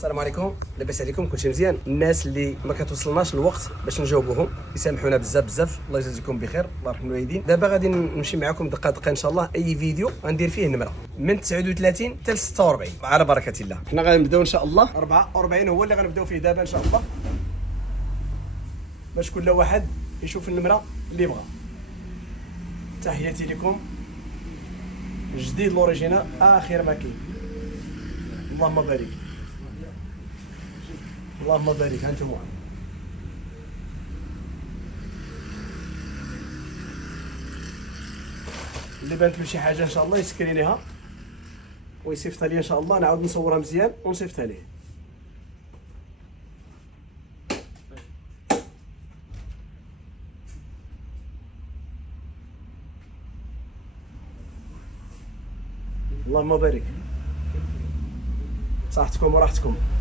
السلام عليكم، لاباس عليكم؟ كلشي مزيان؟ الناس اللي ما كتوصلناش الوقت باش نجاوبوهم يسامحونا بزاف، الله يجازيكم بخير، الله يرحم الوالدين. دابا غادي نمشي معكم دقه ان شاء الله، اي فيديو غندير فيه نمره من 39 حتى ل 46 على بركه الله. حنا غنبداو ان شاء الله 44 هو اللي غنبداو فيه دابا ان شاء الله، باش كل واحد يشوف النمره اللي بغا. تحياتي لكم، جديد لوريجينال اخر ما كاين. اللهم بارك، اللهم بارك. هانتوما اللي بانت له شي حاجه ان شاء الله يسكرينيها ويصيفطها لي ان شاء الله، نعاود نصورها مزيان ونصيفطها ليه. اللهم بارك، صحتكم وراحتكم.